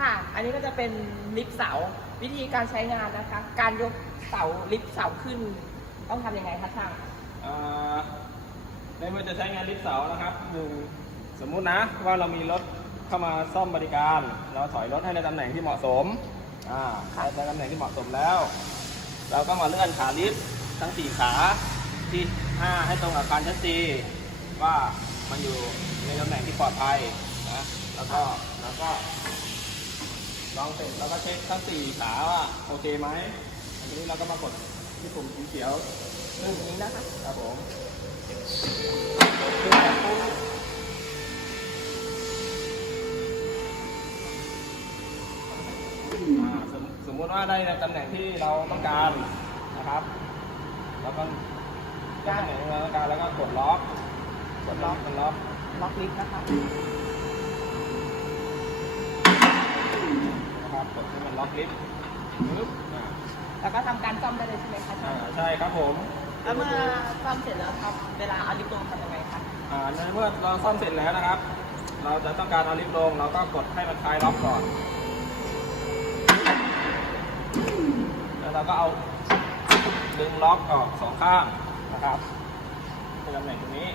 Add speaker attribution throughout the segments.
Speaker 1: ค่ะ อันนี้ก็จะเป็นลิฟต์เสา วิธีการใช้งานนะคะ การยกเสาลิฟต์เสาขึ้น ต้องทำยังไงคะช่าง
Speaker 2: อ่าในเมื่อจะใช้งานลิฟต์เสานะครับหนึ่งสมมุตินะว่าเรามีรถเข้ามาซ่อมบริการ เราถอยรถให้ในตำแหน่งที่เหมาะสมอ่าในตำแหน่งที่เหมาะสมแล้ว เราก็มาเลื่อนขาลิฟต์ทั้งสี่ขาที่ห้าให้ตรงกับการชัดซีว่ามันอยู่ในตำแหน่งที่ปลอดภัยนะแล้วก็แล้วก็ ลองเสร็จแล้วก็เช็คทั้งสี่ขาว่าโอเคไหมอันนี้เราก็มากดที่ปุ่มสีเขียว
Speaker 1: อืมนี้นะคะ
Speaker 2: ครับผมอ่าสมสมมุติว่าได้ในตำแหน่งที่เราต้องการนะครับ แล้วก็ได้ตำแหน่งที่เราต้องการแล้วก็กดล็อกกดล็อกมันล็อก
Speaker 1: ล็อกลิฟต์นะคะ
Speaker 2: นะครับ กดให้มัน ล็อกลิฟต์ปึ๊บอ่า
Speaker 1: แล้วก็ทำการซ่อมได้เลยใช่ไหมคะช่า
Speaker 2: อ่างใช่ครับผม
Speaker 1: แล้วเมื่อซ่อมเสร็จแล้วครับเวลาเอาลิฟต์ลงทำยังไงคะ
Speaker 2: อ่าในเมื่อเราซ่อมเสร็จแล้วนะครับ เราจะต้องการเอาลิฟต์ลง เราก็กดให้มันคลายล็อกก่อน แล้วเราก็เอาดึงล็อกออกสองข้างนะครับในตำแหน่งตรงนี้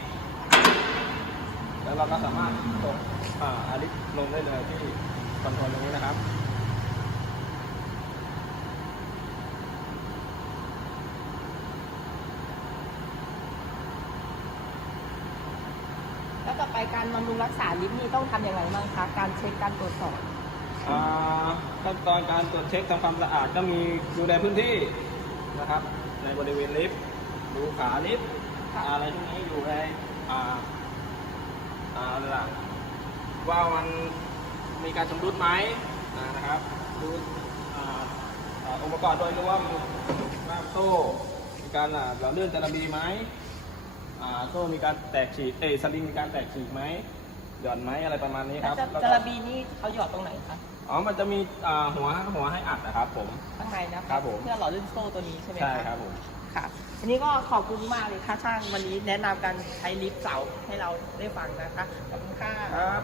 Speaker 2: แล้วเราก็สามารถกดอ่าเอาลิฟต์ลงได้เลยที่คอนโทรลตรงนี้นะครับ
Speaker 1: แล้วต่อไป การบำรุงรักษาลิฟต์นี่ต้องทำอยังไงบ้างคะการเช็คการตรวจสอบ
Speaker 2: อ่าขั้นตอนการตรวจเช็คทำความสะอาดก็มีดูแลพื้นที่นะครับ ในบริเวณลิฟต์ดูขาลิฟต์อะไรพวกนี้อยู่ในอ่าอ่าอะไรล่ะว่ามันมีการชำรุดไหมนะครับดูองค์ประกอบโดยรวมหน้าโซ่มีการอ่าเรเลื่อนจาระบีไหม โซ่มีการแตกฉีกเอยสลิงมีการแตกฉีกไหมหย่อนไหมอะไรประมาณนี้ครับ
Speaker 1: จะ
Speaker 2: แล้ว
Speaker 1: จา
Speaker 2: ก็
Speaker 1: ระบีนี่เขาหยอดตรงไหนคะ
Speaker 2: อ๋อ มันจะมีอ่าหัวหัวให้อัดนะครับผม
Speaker 1: ข้างในนะคะ
Speaker 2: ครับผม
Speaker 1: เพื่อหล่อลื่นโซ่ตัวนี้ใช่ไหมคะ
Speaker 2: ใช่ครับผม
Speaker 1: ค่ะอันนี้ก็ขอบคุณมากเลยค่ะช่างวันนี้แนะนำการใช้ลิฟต์เสาให้เราได้ฟังนะคะ ขอบคุณค่ะ
Speaker 2: ครับ